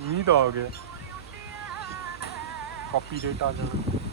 ਮੀਂਹ ਤਾਂ ਆ ਗਿਆ ਕਾਪੀ ਆ ਜਾਣਾ।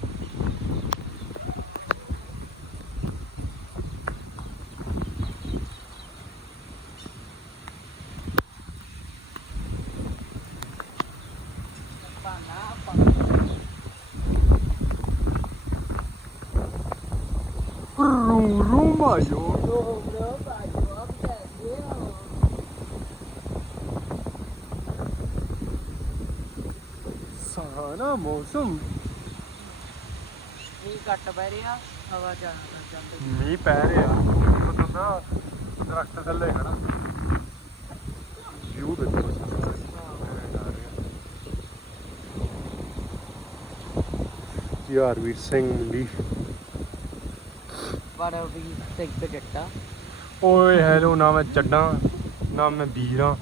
ਸਾਰਾ ਮੌਸਮ। ਮੀਂਹ ਘੱਟ ਪੈ ਰਿਹਾ ਹਵਾ ਚੱਲ ਜਾਂਦੀ। ਮੀਂਹ ਪੈ ਰਿਹਾ। ਪਤਾ ਦਰਖਤ ਥੱਲੇ ਖੜਾ। ਵਿਊ ਦੇਖੋ ਯਾਰਵੀਰ ਸਿੰਘ ਦੀ। ਬੜਾ ਵੀ ਸਿੱਕ ਜੱਟਾ। ਓਏ ਹੈਲੋ ਨਾ ਮੈਂ ਚੱਡਾਂ ਨਾ ਮੈਂ ਵੀਰਾਂ।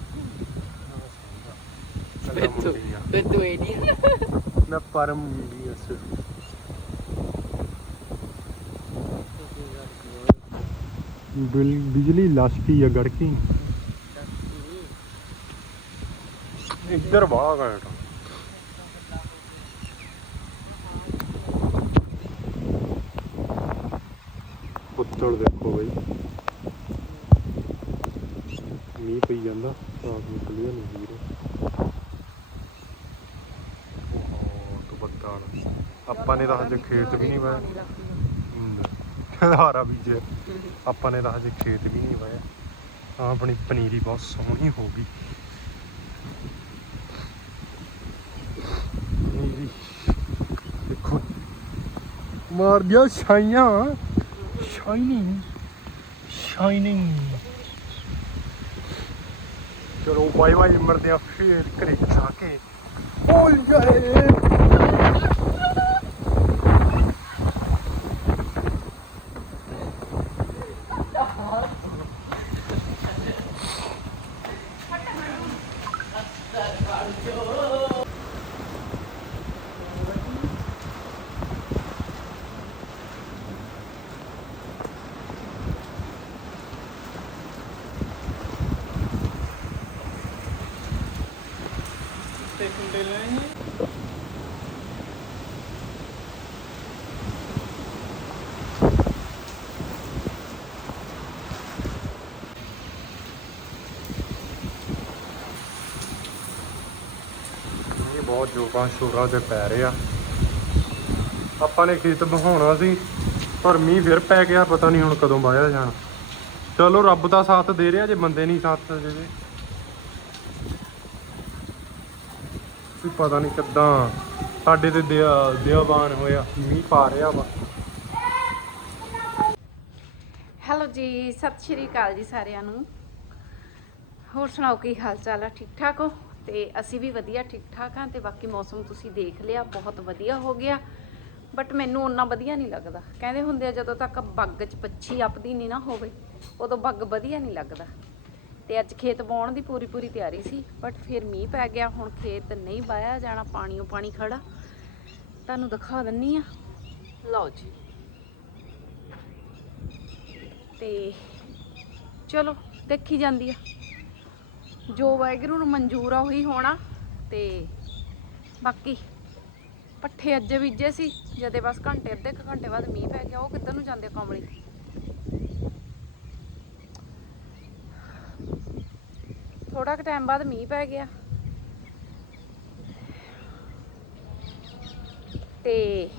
ਬਿਜਲੀ ਲਸ਼ਕੀ ਆ ਗੜਕੀ। ਇੱਧਰ ਘੈਂਟ ਆ। ਪੁੱਤਰ ਦੇਖੋ ਬਈ। ਮੀਂਹ ਪਈ ਜਾਂਦਾ ਰਾਤ ਨੂੰ ਕਲੀਅਰ ਨਹੀਂ ਵੀਰੇ ਆਪਾਂ ਨੇ ਤਾਂ ਹਜੇ ਖੇਤ ਵੀ ਨਹੀਂ ਵਾਇਆ ਹਾਰਾ ਬੀਜੇ। ਆਪਾਂ ਨੇ ਤਾਂ ਹਜੇ ਖੇਤ ਵੀ ਨਹੀਂ ਵਾਇਆ ਆਹ ਆਪਣੀ ਪਨੀਰੀ ਬਹੁਤ ਸੋਹਣੀ ਹੋ ਗਈ। ਦੇਖੋ। ਮਾਰ ਗਿਆ ਛਾਈਆਂ। ਸ਼ਾਈਨਿੰਗ ਸ਼ਾਈਨਿੰਗ ਚਲੋ ਬਾਈ ਬਾਈ ਮਰਦੇ ਆ ਫੇਰ ਘਰੇ ਜਾ ਕੇ। ਓਏ ਜਾਏ। ਤੇ ਬਹੁਤ ਜੋਕਾਂ ਸ਼ੋਰਾਂ ਤੇ ਪੈ ਰਿਹਾ ਆਪਾਂ ਨੇ ਖੇਤ ਬਹਾਉਣਾ ਸੀ, ਪਰ ਮੀਂਹ ਫਿਰ ਪੈ ਗਿਆ, ਪਤਾ ਨਹੀਂ ਹੁਣ ਕਦੋਂ ਵਾਇਆ ਜਾਣਾ। ਚਲੋ ਰੱਬ ਦਾ ਸਾਥ ਦੇ ਰਿਹਾ, ਜੇ ਬੰਦੇ ਨਹੀਂ ਸਾਥ ਦੇ ਵੀ ਪਤਾ ਨਹੀਂ ਕਿੱਦਾਂ ਸਾਡੇ ਤੇ ਦਿਆਬਾਨ ਹੋਇਆ, ਮੀਂਹ ਪਾ ਰਿਹਾ ਵਾ। ਹੈਲੋ ਜੀ, ਸਤਿ ਸ਼੍ਰੀ ਅਕਾਲ ਜੀ ਸਾਰਿਆਂ ਨੂੰ। ਹੋਰ ਸੁਣਾਓ, ਕੀ ਹਾਲ ਚਾਲ ਆ? ਠੀਕ ਠਾਕ ਹੋ? ਤੇ ਅਸੀਂ ਵੀ ਵਧੀਆ ਠੀਕ ਠਾਕ ਹਾਂ ਤੇ ਬਾਕੀ ਮੌਸਮ ਤੁਸੀਂ ਦੇਖ ਲਿਆ ਬਹੁਤ ਵਧੀਆ ਹੋ ਗਿਆ। ਬਟ ਮੈਨੂੰ ਓਨਾ ਵਧੀਆ ਨਹੀਂ ਲੱਗਦਾ। ਕਹਿੰਦੇ ਹੁੰਦੇ ਆ ਜਦੋਂ ਤੱਕ ਬੱਗ 'ਚ ਪੱਛੀ ਅੱਪਦੀ ਨਹੀਂ ਨਾ ਹੋਵੇ ਉਦੋਂ ਬੱਗ ਵਧੀਆ ਨਹੀਂ ਲੱਗਦਾ। ਤੇ ਅੱਜ ਖੇਤ ਬਾਉਣ ਦੀ ਪੂਰੀ ਪੂਰੀ ਤਿਆਰੀ ਸੀ ਬਟ ਫਿਰ ਮੀਂਹ ਪੈ ਗਿਆ ਹੁਣ ਖੇਤ ਨਹੀਂ ਬਾਇਆ ਜਾਣਾ ਪਾਣੀਓ ਪਾਣੀ ਖੜਾ। ਤੁਹਾਨੂੰ ਦਿਖਾ ਦਿੰਨੀ ਆ। ਲਓ ਜੀ। ਤੇ ਚਲੋ ਦੇਖੀ ਜਾਂਦੀ ਆ। ਜੋ ਵਾਹਿਗੁਰੂ ਨੂੰ ਮਨਜ਼ੂਰ ਆ ਉਹੀ ਹੋਣਾ ਤੇ ਬਾਕੀ ਪੱਠੇ ਅੱਜ ਬੀਜੇ ਸੀ, ਜਦੇ ਬਸ ਘੰਟੇ, ਅੱਧੇ ਕੁ ਘੰਟੇ ਬਾਅਦ ਮੀਂਹ ਪੈ ਗਿਆ, ਉਹ ਕਿੱਧਰ ਨੂੰ ਜਾਂਦੇ ਕਮਲੀ? ਥੋੜਾ ਕੁ ਟਾਈਮ ਬਾਅਦ ਮੀਂਹ ਪੈ ਗਿਆ। ਤੇ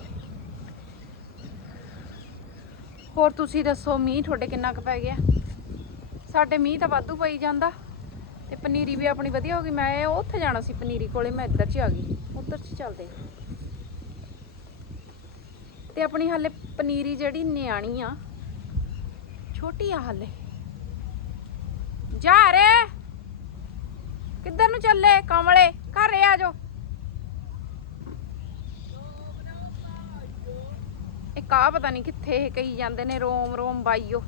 ਹੋਰ ਤੁਸੀਂ ਦੱਸੋ, ਮੀਂਹ ਤੁਹਾਡੇ ਕਿੰਨਾ ਕੁ ਪੈ ਗਿਆ? ਸਾਡੇ ਮੀਂਹ ਤਾਂ ਵਾਧੂ ਪਈ ਜਾਂਦਾ। ਤੇ ਪਨੀਰੀ ਵੀ ਆਪਣੀ ਵਧੀਆ ਹੋ ਗਈ, ਮੈਂ ਉੱਥੇ ਜਾਣਾ ਸੀ ਪਨੀਰੀ ਕੋਲੇ, ਮੈਂ ਇੱਧਰ 'ਚ ਆ ਗਈ, ਉੱਧਰ 'ਚ ਚੱਲਦੇ ਤੇ ਆਪਣੀ ਹਾਲੇ ਪਨੀਰੀ ਜਿਹੜੀ ਨਿਆਣੀ ਆ, ਛੋਟੀ ਆ ਹਾਲੇ। ਜਾ ਰੇ! ਕਿੱਧਰ ਨੂੰ ਚੱਲੇ, ਕਮਲੇ? ਘਰੇ ਆ ਜਾਓ। ਇਹ ਕਾ ਪਤਾ ਨਹੀਂ ਕਿੱਥੇ ਇਹ ਕਹੀ ਜਾਂਦੇ ਨੇ ਰੋਮ ਰੋਮ ਬਾਈਓ।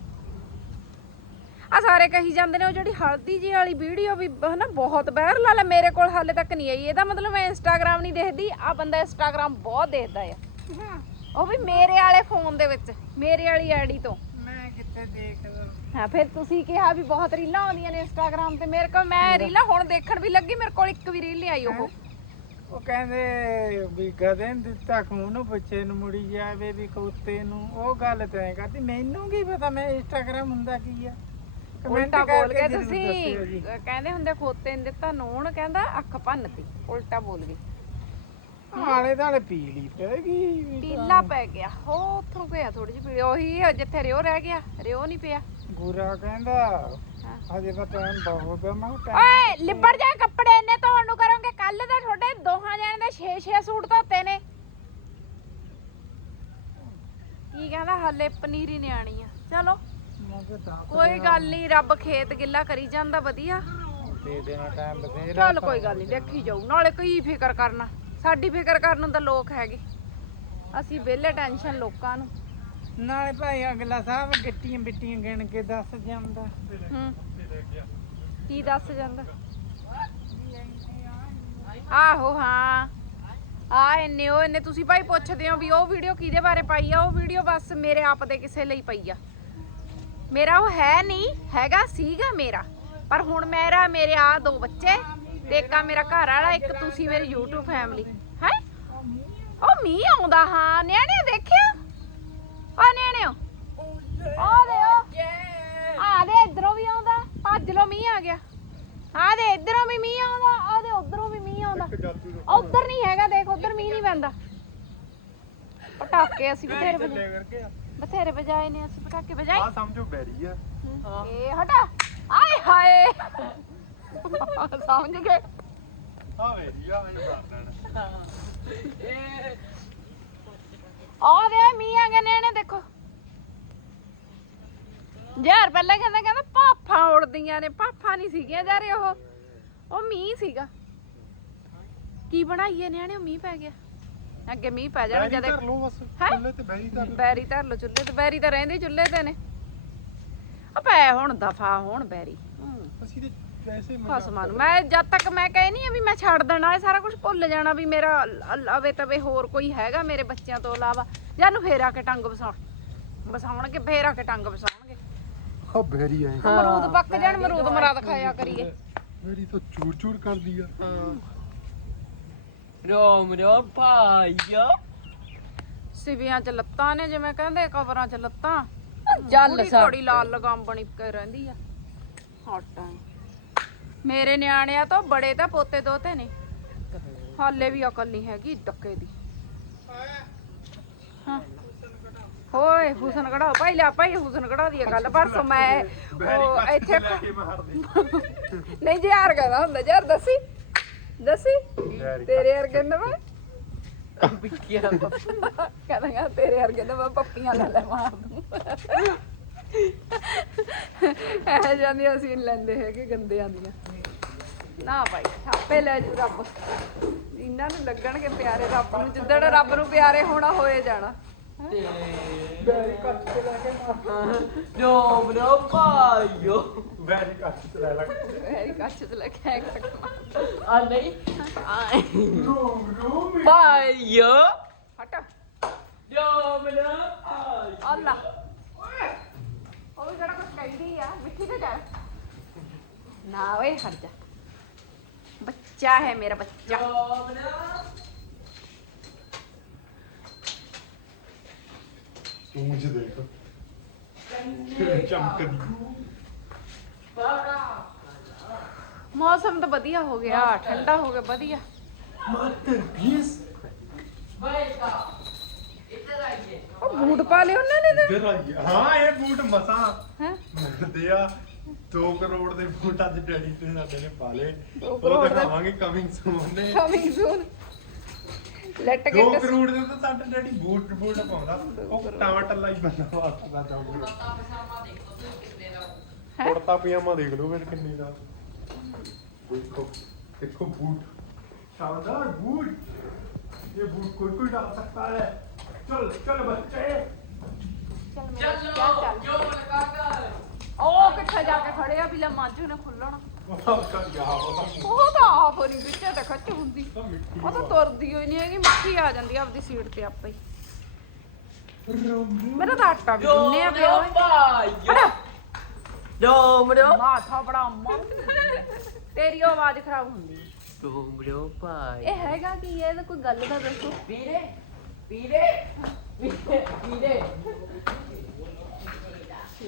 ਆ ਸਾਰੇ ਕਹੀ ਜਾਂਦੇ ਨੇ ਉਹ ਜਿਹੜੀ ਹਲਦੀ ਜੀ ਵਾਲੀ ਵੀਡੀਓ ਵੀ ਹਨਾ ਬਹੁਤ ਵਾਇਰਲ ਆ ਲੈ ਮੇਰੇ ਕੋਲ ਹਾਲੇ ਤੱਕ ਨਹੀਂ ਆਈ। ਇਹਦਾ ਮਤਲਬ ਮੈਂ ਇੰਸਟਾਗ੍ਰam ਨਹੀਂ ਦੇਖਦੀ ਆ ਬੰਦਾ ਇੰਸਟਾਗ੍ਰam ਬਹੁਤ ਦੇਖਦਾ ਆ। ਉਹ ਵੀ ਮੇਰੇ ਵਾਲੇ ਫੋਨ ਦੇ ਵਿੱਚ ਮੇਰੇ ਵਾਲੀ ਆਈਡੀ ਤੋਂ। ਮੈਂ ਕਿੱਥੇ ਦੇਖਦਾ ਹਾਂ ਫਿਰ ਤੁਸੀਂ ਕਿਹਾ ਵੀ ਬਹੁਤ ਰੀਲਾਂ ਆਉਂਦੀਆਂ ਨੇ ਇੰਸਟਾਗ੍ਰam ਤੇ ਮੇਰੇ ਕੋਲ ਮੈਂ ਰੀਲਾਂ ਹੁਣ ਦੇਖਣ ਵੀ ਲੱਗੀ ਮੇਰੇ ਕੋਲ ਇੱਕ ਵੀ ਰੀਲ ਨਹੀਂ ਆਈ ਉਹ। ਉਹ ਕਹਿੰਦੇ ਵੀ ਗਧੇ ਨੂੰ ਦਿੱਤਾ ਖੂਨ ਨੂੰ ਬੱਚੇ ਨੂੰ ਮੁੜੀ ਜਾਵੇ ਵੀ ਕੁੱਤੇ ਨੂੰ। ਉਹ ਗੱਲ ਤੈਂ ਕਰਦੀ ਮੈਨੂੰ ਕੀ ਪਤਾ ਮੈਂ ਇੰਸਟਾਗ੍ਰਾਮ ਹੁੰਦਾ ਕੀ ਆ? ਉਲਟਾ ਬੋਲ ਗਏ ਤੁਸੀਂ। ਕਹਿੰਦੇ ਹੁੰਦੇ ਖੋਤੇ ਨੇ ਦਿੱਤਾ ਨੂਣ ਕਹਿੰਦਾ ਅੱਖ ਭੰਨਤੀ ਉਲਟਾ ਬੋਲ ਗਏ ਆਲੇ ਦਾਲੇ ਪੀਲੀ ਪੈ ਗਈ। ਪੀਲਾ ਪੈ ਗਿਆ। ਹੋ ਉੱਥੋਂ ਪਿਆ ਥੋੜੀ ਜਿਹੀ ਪੀਲੀ। ਉਹੀ ਆ ਜਿੱਥੇ ਰਿਓ ਰਹਿ ਗਿਆ ਰਿਓ ਨਹੀਂ ਪਿਆ। ਗੁਰਾ ਕਹਿੰਦਾ ਹਜੇ ਤਾਂ ਟਾਈਮ ਬਹੁਤ ਆ। ਮੈਂ ਕਿਹਾ ਓਏ ਲਿਬੜ ਜਾ ਕੱਪੜੇ ਇੰਨੇ ਧੋਣ ਨੂੰ ਕਰੋਗੇ। ਕੱਲ ਦਾ ਤੁਹਾਡੇ ਦੋਹਾਂ ਜਣਿਆਂ ਦੇ 6-6 ਸੂਟ ਧੋਤੇ ਨੇ। ਕੀ ਕਹਿੰਦਾ ਹਾਲੇ ਪਨੀਰੀ ਨਿਆਣੀ ਆ। ਚਲੋ। ਕੋਈ ਗੱਲ ਨਹੀਂ ਰੱਬ ਖੇਤ ਗਿੱਲਾ ਕਰੀ ਜਾਂਦਾ ਵਧੀਆ। ਦੇ ਦੇਣਾ ਟਾਈਮ ਬਥੇਰਾ ਚੱਲ ਕੋਈ ਗੱਲ ਨਹੀਂ ਦੇਖੀ ਜਾਊ। ਨਾਲੇ ਕੀ ਫਿਕਰ ਕਰਨਾ ਸਾਡੀ ਫਿਕਰ ਕਰਨ ਨੂੰ ਤਾਂ ਲੋਕ ਹੈਗੇ। ਅਸੀਂ ਵਿਹਲੇ ਟੈਨਸ਼ਨ ਲੋਕਾਂ ਨੂੰ। ਨਾਲੇ ਭਾਈ ਅਗਲਾ ਸਾਹਿਬ ਗਿੱਟੀਆਂ ਬਿੱਟੀਆਂ ਗਿਣ ਕੇ ਦੱਸ ਜਾਂਦਾ। ਹੂੰ। ਕੀ ਦੱਸ ਜਾਂਦਾ? ਆਹੋ ਹਾਂ। ਆ ਇੰਨੇ ਉਹ ਇੰਨੇ। ਤੁਸੀਂ ਭਾਈ ਪੁੱਛਦੇ ਹੋ ਵੀ ਉਹ ਵੀਡੀਓ ਕਿਹਦੇ ਬਾਰੇ ਪਾਈ ਆ? ਉਹ ਵੀਡੀਓ ਬਸ ਮੇਰੇ ਆਪ ਦੇ ਕਿਸੇ ਲਈ ਪਈ ਆ। ਮੇਰਾ ਉਹ ਹੈ ਨਹੀਂ ਹੈਗਾ ਸੀਗਾ ਮੇਰਾ। ਪਰ ਹੁਣ ਮੇਰਾ ਮੇਰੇ ਆ ਦੋ ਬੱਚੇ ਤੇ ਇੱਕ ਮੇਰਾ ਘਰ ਵਾਲਾ ਇੱਕ ਤੁਸੀਂ ਮੇਰੀ YouTube ਫੈਮਿਲੀ ਹੈ? ਉਹ ਮੀਂਹ ਆਉਂਦਾ ਹਾਂ ਨਿਆਣੇ ਦੇਖਿਆ? ਆ ਨਿਆਣਿਓ। ਆ ਦੇ ਆ ਦੇ ਇਧਰੋਂ ਵੀ ਆਉਂਦਾ। ਭੱਜ ਲੋ ਮੀਂਹ ਆ ਗਿਆ। ਆ ਦੇ ਇਧਰੋਂ ਵੀ ਮੀਂਹ ਆਉਂਦਾ ਆ ਦੇ ਉਧਰੋਂ ਵੀ ਮੀਂਹ ਆਉਂਦਾ। ਉਧਰ ਨਹੀਂ ਹੈਗਾ ਦੇਖ ਉਧਰ ਮੀਂਹ ਨਹੀਂ ਪੈਂਦਾ। ਪਟਾਕੇ ਅਸੀਂ ਬਥੇਰੇ ਵਜਾ ਬਥੇਰੇ ਵਜਾਏ ਨੇ ਅਸੀਂ ਪਟਾਕੇ ਵਜਾਏ। ਆ ਸਮਝੋ ਬੈਰੀ ਆ। ਇਹ ਹਟਾ। ਆਏ ਹਾਏ। ਸਮਝ ਗਏ। ਆ ਬੈਰੀ ਆ ਇਹ ਮਾਰ ਲੈਣਾ ਆ ਦੇ ਮੀਂਹ ਆ ਗਿਆ ਨੇਣੇ ਦੇਖੋ। ਯਾਰ ਪਹਿਲਾਂ ਕਹਿੰਦਾ ਕਹਿੰਦਾ ਪਾਫਾਂ ਉੜਦੀਆਂ ਨੇ ਪਾਫਾਂ ਨਹੀਂ ਸੀਗੀਆਂ ਜਾ ਰਹੇ ਉਹ। ਉਹ ਮੀਂਹ ਸੀਗਾ। ਕੀ ਬਣਾਈਏ ਨਿਆਣੇ ਮੀਂਹ ਪੈ ਗਿਆ। ਅੱਗੇ ਮੀਂਹ ਪੈ ਜਾਣਾ ਜਦ ਧਰ ਲਓ ਬਸ ਹੈਂ? ਚੁੱਲ੍ਹੇ ਤੇ ਬੈਰੀ ਧਰ ਲਓ। ਬੈਰੀ ਧਰ ਲੋ ਚੁੱਲ੍ਹੇ ਤੇ ਬੈਰੀ ਤਾਂ ਰਹਿੰਦੇ ਹੀ ਚੁੱਲ੍ਹੇ ਤੇ ਨੇ। ਆ ਪੈ ਹੁਣ ਦਫਾ ਹੁਣ ਬੈਰੀ। ਹੂੰ। ਅਸੀਂ ਤੇ ਵੈਸੇ ਮਜ਼ਾਕ ਫਸਮਾਂ ਨੂੰ ਮੈਂ ਜਦ ਤੱਕ ਮੈਂ ਕਹੇ ਨਹੀਂ ਆ ਵੀ ਮੈਂ ਛੱਡ ਦੇਣਾ ਇਹ ਸਾਰਾ ਕੁਝ ਭੁੱਲ ਜਾਣਾ ਵੀ ਮੇਰਾ ਅਵੇ ਤਵੇ ਹੋਰ ਕੋਈ ਹੈਗਾ ਮੇਰੇ ਬੱਚਿਆਂ ਤੋਂ ਇਲਾਵਾ। ਜਾਂ ਨੂੰ ਫੇਰ ਆ ਕੇ ਟੰਗ ਵਸਾਉਣ। ਵਸਾਉਣਗੇ ਫੇਰ ਆ ਕੇ ਟੰਗ ਵਸਾਉਣਗੇ। ਆ ਬੈਰੀ ਐ ਮਰੂਦ ਪੱਕ ਜਾਣ ਮਰੂਦ ਮਰਾ ਦਿਖਾਇਆ ਕਰੀਏ। ਬੈਰੀ ਤਾਂ ਚੂਰ ਚੂਰ ਕਰਦੀ ਆ। ਰੋਮ ਰੋਮ ਭਾਈਆ ਸਿਵਿਆਂ 'ਚ ਲੱਤਾਂ ਨੇ ਜਿਵੇਂ ਕਹਿੰਦੇ ਕਬਰਾਂ 'ਚ ਲੱਤਾਂ। ਪੂਰੀ ਸਾ। ਘੋੜੀ ਲਾਲ ਲਗਾਮ ਬਣੀ ਕੇ ਰਹਿੰਦੀ ਆ। ਹਟਾਂ। ਮੇਰੇ ਨਿਆਣਿਆਂ ਤੋਂ ਬੜੇ ਤਾਂ ਪੋਤੇ ਦੋਤੇ ਨੇ। ਹਾਲੇ ਵੀ ਅਕਲ ਨਹੀਂ ਹੈਗੀ ਡੱਕੇ ਦੀ। ਹਾਂ। ਹੋਏ ਹੁਸਨ ਕਢਾਓ। ਭਾਈ ਲੈ ਭਾਈ ਹੁਸਨ ਕਢਾ ਦੀ ਗੱਲ ਪਰਸੋਂ ਮੈਂ ਉਹ ਇੱਥੇ ਨਹੀਂ ਜੀ ਯਾਰ ਕਹਿੰਦਾ ਹੁੰਦਾ। ਯਾਰ ਦੱਸੀ। ਦੱਸੀ? ਬੈਰੀ ਤੇਰੇ ਵਰਗੇ ਨੇ ਮੈਂ ਬਿੱਕਿਆ ਕਹਿੰਦਾ ਤੇਰੇ ਵਰਗੇ ਤਾਂ ਮੈਂ ਪੱਪੀਆਂ ਲੈ ਲੈ ਮਾਰ ਦੂੰ ਇਹ ਜਾਂਦੀਆਂ ਅਸੀਂ ਨੀ ਲੈਂਦੇ ਹੈਗੇ ਗੰਦੇ ਆਂਦੀਆਂ ਨਾ ਭਾਈ ਆਪੇ ਲੈ ਜੂ ਰੱਬ। ਇਹਨਾਂ ਨੂੰ ਲੱਗਣਗੇ ਪਿਆਰੇ ਰੱਬ ਨੂੰ ਜਿੱਦਣ ਰੱਬ ਨੂੰ ਪਿਆਰੇ ਹੋਣਾ ਹੋਏ ਜਾਣਾ। ਭਾਈਓ ਬੈਰੀ ਕੱਟ ਤੇ ਲੈ ਲੱਗ ਮੇਰੀ। ਕੱਚ ਤੇ ਲੱਗਿਆ ਇੱਕ ਆ ਨਹੀਂ ਭਾਈਓ ਹਟ ਰੋਮ ਰੋਮ ਭਾਈਓ ਅੱਲਾ ਉਹ ਵੀ ਜਿਹੜਾ ਕੁਝ ਕਹਿੰਦੀ ਆ ਮਿੱਠੀ ਤੇ ਜਾ ਨਾ ਓਏ ਹਟ ਜਾ ਬੱਚਾ ਹੈ ਮੇਰਾ ਬੱਚਾ ਰੋਮ ਰੋਮ ਤੂੰ ਮੁਝੇ ਦੇਖ ਚਮਕਦੀ ਮੌਸਮ ਤਾਂ ਵਧੀਆ ਹੋ ਗਿਆ ਠੰਡਾ ਹੋ ਗਿਆ ਵਧੀਆ। ਮਾਸਟਰਪੀਸ ਉਹ ਬੂਟ ਪਾ ਲਿਓ ਉਹਨਾਂ ਨੇ ਹਾਂ ਇਹ ਬੂਟ ਮਸਾਂ। ਹੈ? ਆ 2 ਕਰੋੜ ਦੇ ਬੂਟ ਅੱਜ ਡੈਡੀ ਤੇ ਸਾਡੇ ਨੇ ਪਾ ਲਏ। ਦੋ ਉਹ ਕਰੋੜ ਦੇ- ਦਿਖਾਵਾਂਗੇ ਕਮਿੰਗ ਸੂਨ ਨੇ। ਕਮਿੰਗ ਸੂਨ ਲੈਟ 2 ਕੇ ਕਰੋੜ ਦੇ ਤਾਂ ਸਾਡਾ ਡੈਡੀ ਬੂਟ ਬੂਟ ਪਾਉਂਦਾ। ਉਹ ਟਮਾਟਰ ਲਈ ਬੰਦਾ ਵਾਸਤਾ ਦਾ ਹੈਂ? ਕੁੜਤਾ ਪਜਾਮਾ ਦੇਖ ਲਓ ਫਿਰ ਕਿੰਨੇ ਦਾ ਦੇਖੋ ਦੇਖੋ ਬੂਟ शानदार बूट ये बूट कोई कोई डाल सकता है चल चल बच्चे ਚੱਲ ਮੇਰਾ ਬੱਚਾ ਚੱਲ ਜੋ ਲਗਾਗਾ ਉਹ ਕਿੱਥੇ ਜਾ ਕੇ ਖੜੇ ਆ ਵੀ ਲੈ ਮਾਂਜੂ ਨੇ ਖੁੱਲਣਾ वाह कर गया वो ਉਹ ਤਾਂ ਆਪ ਨਹੀਂ ਵਿੱਚੇ ਤੇ ਖੱਚ ਹੁੰਦੀ तो मिट्टी ਉਹ ਤਾਂ ਤੁਰਦੀ ਹੋਈ ਨਹੀਂ ਹੈਗੀ ਮਿੱਠੀ ਆ ਜਾਂਦੀ ਆ ਆਪਦੀ ਸੀਟ ਤੇ ਆਪੇ ਹੀ ਮੇਰਾ ਤਾਂ ਆਟਾ ਵੀ ਗੁੰਨਿਆ ਪਿਆ ਰੋਮ ਓਏ ਭਾਈਓ ਹਟਾ ਰਾਮ ਰਾਮ ਮਾਥਾ ਬੜਾ ਮੰਗ। ਤੇਰੀ ਉਹ ਆਵਾਜ਼ ਖਰਾਬ ਹੁੰਦੀ। ਹੈ। ਰਾਮ ਰਾਮ ਭਾਈ। ਇਹ ਹੈਗਾ ਕੀ ਹੈ? ਇਹਦਾ ਕੋਈ ਗੱਲ ਦਾ ਦੱਸੋ। ਵੀਰੇ ਵੀਰੇ ਵੀਰੇ ਵੀਰੇ।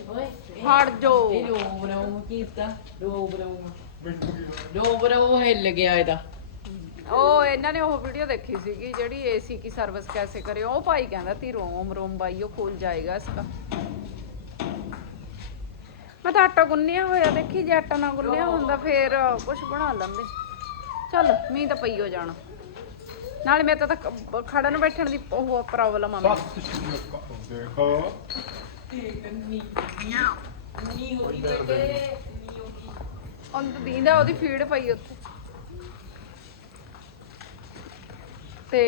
ਓਏ ਹਟ ਜੋ। ਇਹ ਰੋਮ ਰੋਮ ਕੀਤਾ? ਰੋਮ ਰੋਮ ਰੋਮ ਰੋਮ ਹਿੱਲ ਗਿਆ ਇਹਦਾ। ਉਹ ਇਹਨਾਂ ਨੇ ਉਹ ਵੀਡੀਓ ਦੇਖੀ ਸੀਗੀ ਜਿਹੜੀ ਏਸੀ ਕੀ ਸਰਵਿਸ ਕੈਸੇ ਕਰੇ। ਉਹ ਭਾਈ ਕਹਿੰਦਾ ਤੀ ਰੋਮ ਰੋਮ ਬਾਈ ਉਹ ਖੁੱਲ ਜਾਏਗਾ ਇਸਕਾ ਮੈਂ ਤਾਂ ਆਟਾ ਗੁੰਨਿਆ ਹੋਇਆ, ਦੇਖੀ ਜੇ ਆਟਾ ਨਾ ਗੁੰਨਿਆ ਹੁੰਦਾ ਫੇਰ ਕੁਝ ਬਣਾ ਲੈਂਦੇ ਚੱਲ, ਮੀਂਹ ਤਾਂ ਪਈ ਹੋ ਜਾਣਾ। ਨਾਲੇ ਮੇਰੇ ਤਾਂ ਤਾਂ ਖੜਨ ਬੈਠਣ ਦੀ ਉਹ ਪ੍ਰੋਬਲਮ ਆ ਮੈਨੂੰ। ਦੇਖੋ ਨੀ ਹੋਈ ਬੇਟੇ ਨੀ ਹੋਈ ਉਹਨੂੰ ਦੀਂਦਾ ਉਹਦੀ ਫੀਡ ਪਈ ਉੱਥੇ। ਤੇ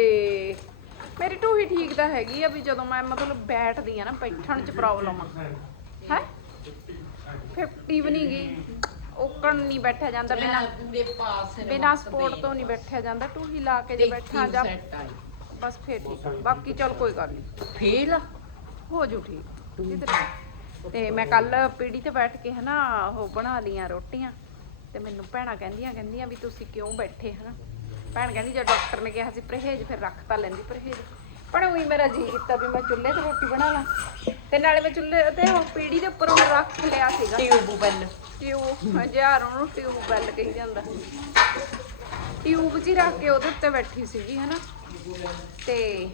ਮੇਰੀ ਟੂਹੀ ਠੀਕ ਤਾਂ ਹੈਗੀ ਆ ਵੀ ਜਦੋਂ ਮੈਂ ਮਤਲਬ ਬੈਠਦੀ ਆ ਨਾ, ਬੈਠਣ ਚ ਪ੍ਰੋਬਲਮ ਆ। ਹੈ? 50 ਵੀ ਨਹੀਂ ਗਈ। ਔਕਣ ਨਹੀਂ ਬੈਠਿਆ ਜਾਂਦਾ ਬਿਨਾ ਪੂਰੇ ਪਾਸ ਬਿਨਾ ਸਪੋਰਟ ਤੋਂ ਨਹੀਂ ਬੈਠਿਆ ਜਾਂਦਾ ਟੂਹੀ ਲਾ ਕੇ ਜੇ ਬੈਠਾ ਜਾ। ਬਸ ਫੇਰ ਠੀਕ ਆ। ਬਾਕੀ ਚਲ ਕੋਈ ਗੱਲ ਨਹੀਂ। ਫੇਲ ਹੋ ਜੂ ਠੀਕ। ਕਿਧਰ ਤੇ ਮੈਂ ਕੱਲ ਪੀੜੀ ਤੇ ਬੈਠ ਕੇ ਹਨਾ ਉਹ ਬਣਾ ਲੀਆਂ ਰੋਟੀਆਂ। ਤੇ ਮੈਨੂੰ ਭੈਣਾਂ ਕਹਿੰਦੀਆਂ ਕਹਿੰਦੀਆਂ ਵੀ ਤੁਸੀਂ ਕਿਉਂ ਬੈਠੇ ਹਨਾ? ਭੈਣ ਕਹਿੰਦੀ ਜੇ ਡਾਕਟਰ ਨੇ ਕਿਹਾ ਸੀ ਪਰਹੇਜ਼ ਫਿਰ ਰੱਖ ਤਾਂ ਲੈਂਦੀ ਪਰਹੇਜ਼। ਪਰ ਉਹੀ ਮੇਰਾ ਜੀ ਕੀਤਾ ਵੀ ਮੈਂ ਚੁੱਲ੍ਹੇ ਤੇ ਰੋਟੀ ਬਣਾ ਲਾਂ। ਤੇ ਨਾਲੇ ਮੈਂ ਚੁੱਲ੍ਹੇ ਤੇ ਉਹ ਪੀੜੀ ਦੇ ਉੱਪਰ ਉਹ ਰੱਖ ਲਿਆ ਸੀਗਾ। ਟਿਊਬ ਬੈਲ ਟਿਊਬ ਹਜ਼ਾਰ ਉਹਨੂੰ ਟਿਊਬ ਬੈਲ ਕਹੀ ਜਾਂਦਾ। ਟਿਊਬ 'ਚ ਹੀ ਰੱਖ ਕੇ ਉਹਦੇ ਉੱਤੇ ਬੈਠੀ ਸੀਗੀ ਹਨਾ? ਤੇ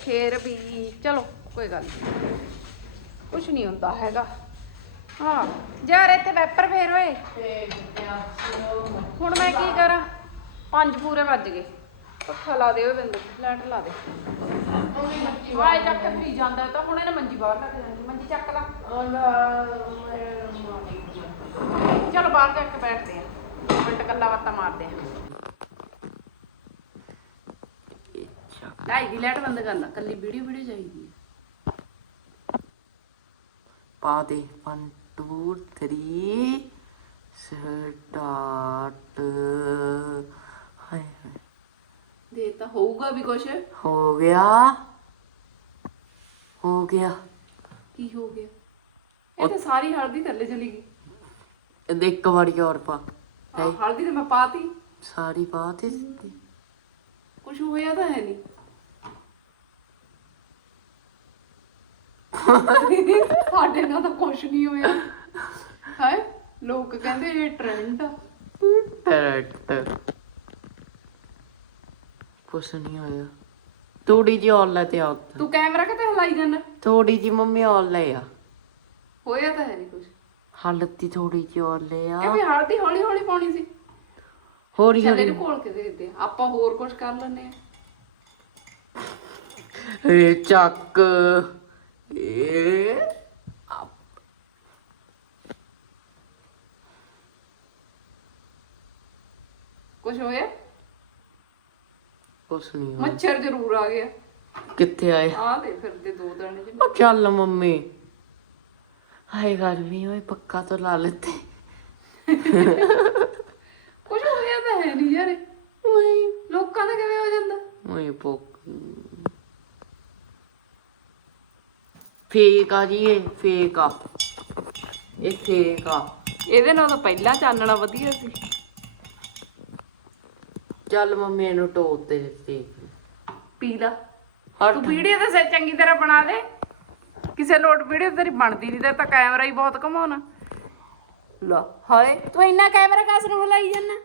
ਫੇਰ ਵੀ ਚਲੋ ਕੋਈ ਗੱਲ ਨਹੀਂ ਕੁਝ ਨਹੀਂ ਹੁੰਦਾ ਹੈਗਾ। ਹਾਂ ਯਾਰ ਇੱਥੇ ਵੈਪਰ ਫੇਰ ਓਏ। ਹੁਣ ਮੈਂ ਕੀ ਕਰਾਂ? ਪੰਜ ਪੂਰੇ ਵੱਜ ਗਏ। ਪੱਖਾ ਲਾ ਦੇ ਓਏ ਬਿੰਦੂ ਲਾਈਟ ਲਾ ਦੇ। ਵਾਏ ਚੱਕ ਕੇ ਪੀ ਜਾਂਦਾ ਤਾਂ ਹੁਣ ਇਹਨੇ ਮੰਜੀ ਬਾਹਰ ਲੱਗ ਜਾਂਦੀ ਮੰਜੀ ਚੱਕ ਲਾ। ਚਲੋ ਬਾਹਰ ਜਾ ਕੇ ਬੈਠਦੇ ਆ। ਦੋ ਮਿੰਟ ਗੱਲਾਂ ਬਾਤਾਂ ਮਾਰਦੇ ਆ। ਲਾਈ ਦੀ ਲਾਈਟ ਬੰਦ ਕਰ ਲਾ ਕੱਲੀ ਵੀਡੀਓ ਵੀਡੀਓ ਚਾਹੀਦੀ ਹੈ ਪਾ ਦੇ 1 2 3 ਸਟਾਰਟ ਹਾਏ ਹਾਏ। ਦੇ ਤਾਂ ਹੋਊਗਾ ਵੀ ਕੁਛ। ਹੋ ਗਿਆ। ਹੋ ਗਿਆ। ਕੀ ਹੋ ਗਿਆ? ਇਹ ਤਾਂ ਸਾਰੀ ਹਲਦੀ ਥੱਲੇ ਚਲੀ ਗਈ। ਇਹਦੇ ਇੱਕ ਵਾਰੀ ਹੋਰ ਪਾ। ਆਹ, ਹਲਦੀ ਤੇ ਮੈਂ ਪਾਤੀ। ਸਾਰੀ ਬਾਤ ਹੀ ਦਿੱਤੀ। ਕੁਛ ਹੋਇਆ ਤਾਂ ਹੈ ਨਹੀਂ। ਸਾਡੇ ਨਾਲ ਤਾਂ ਕੁਛ ਨਹੀਂ ਹੋਇਆ। ਹੈ? ਲੋਕ ਕਹਿੰਦੇ ਇਹ ਟ੍ਰੈਂਡ ਆ। ਟਰੈਕਟਰ ਕੁਛ ਨਹੀਂ ਹੋਇਆ। ਥੋੜੀ ਜੀ ਔਲ ਲੈ ਤੇ ਆ। ਤੂੰ। ਕੈਮਰਾ ਕਿਤੇ ਹਲਾਈ ਜਾਂਦਾ? ਥੋੜੀ ਜੀ ਮੰਮੀ ਔਲ ਲੈ ਆ। ਹੋਇਆ ਤਾਂ ਹੈ ਨਹੀਂ ਕੁਛ। ਹਲਤੀ ਥੋੜੀ ਜੀ ਔਲ ਲੈ ਆ ਵੀ ਹਲਦੀ ਹੌਲੀ ਹੌਲੀ ਪਾਉਣੀ ਸੀ। ਹੋਰੀ ਚੱਲ ਹੋਰੀ ਇਹਨੂੰ ਘੋਲ ਕੇ ਦੇ ਦੇ। ਆਪਾਂ ਹੋਰ ਕੁਛ ਕਰ ਲੈਨੇ ਆ ਏ ਚੱਕ। ਏ ਕੁਛ ਹੋਇਆ? ਕੁਛ ਨਹੀਂ ਹੋਇਆ। ਮੱਛਰ ਜ਼ਰੂਰ ਆ ਗਿਆ। ਕਿੱਥੇ ਆਏ? ਆ ਦੇ ਫਿਰਦੇ ਦੋ ਦਾਣੇ ਜਿਹੇ ਉਹ ਚੱਲ ਮੰਮੀ। ਹਾਏ ਗਰਮੀ ਹੋਈ ਪੱਕਾ ਤੋਂ ਲਾ ਲੈਤੇ। ਕੁਛ ਹੋਇਆ ਤਾਂ ਹੈ ਨਹੀਂ ਯਾਰ। ਉਹੀ। ਲੋਕਾਂ ਦਾ ਕਿਵੇਂ ਹੋ ਜਾਂਦਾ? ਉਹੀ ਪੋਕ ਫੇਕ ਆ ਜੀ ਇਹ ਫੇਕ ਆ। ਇਹ ਫੇਕ ਆ। ਇਹਦੇ ਨਾਲ ਤਾਂ ਪਹਿਲਾਂ ਚਾਨਣਾ ਵਧੀਆ ਸੀ। ਚੱਲ ਮੰਮੀ ਇਹਨੂੰ ਟੋਪ ਤੇ ਦਿੱਤੀ। ਪੀਲਾ ਹਟ ਤੂੰ ਵੀਡੀਓ ਤਾਂ ਸੇ ਚੰਗੀ ਤਰ੍ਹਾਂ ਬਣਾ ਦੇ। ਕਿਸੇ ਲੋਟ ਵੀਡੀਓ ਤੇਰੀ ਬਣਦੀ ਨਹੀਂ ਤੇ ਤਾਂ ਕੈਮਰਾ ਹੀ ਬਹੁਤ ਘਮਾਉਣਾ। ਲਾ ਹਾਏ। ਤੂੰ ਇੰਨਾ ਕੈਮਰਾ ਕਾਸ ਨੂੰ ਹਿਲਾਈ ਜਾਂਦਾ?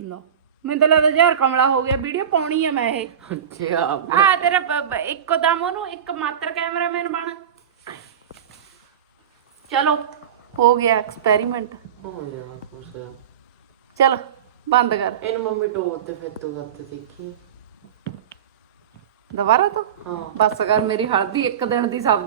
ਲਾ। ਮੈਨੂੰ ਤਾਂ ਲੱਗਦਾ ਯਾਰ ਕਮਲਾ ਹੋ ਗਿਆ ਵੀਡੀਓ ਪਾਉਣੀ ਆ ਮੈਂ ਇਹ। ਅੱਛਾ ਆ ਤੇਰਾ ਬ- ਬ- ਇੱਕੋ ਦਮ ਉਹਨੂੰ ਇੱਕ ਮਾਤਰ ਕੈਮਰਾਮੈਨ ਬਣ। ਚਲੋ ਹੋ ਗਿਆ ਐਕਸਪੈਰੀਮੈਂਟ। ਹੋ ਜਾਣਾ ਕੁਛ ਚਲ। ਬੰਦ ਕਰ। ਇਹਨੂੰ ਮੰਮੀ ਟੋਪ ਤੇ ਫਿਰ ਤੋਂ ਕਰਤੇ ਦੇਖੀ। ਦੁਬਾਰਾ ਤੋਂ? ਹਾਂ। ਬਸ ਕਰ ਮੇਰੀ ਹਲਦੀ ਇੱਕ ਦਿਨ ਦੀ ਸਬਜ਼ੀ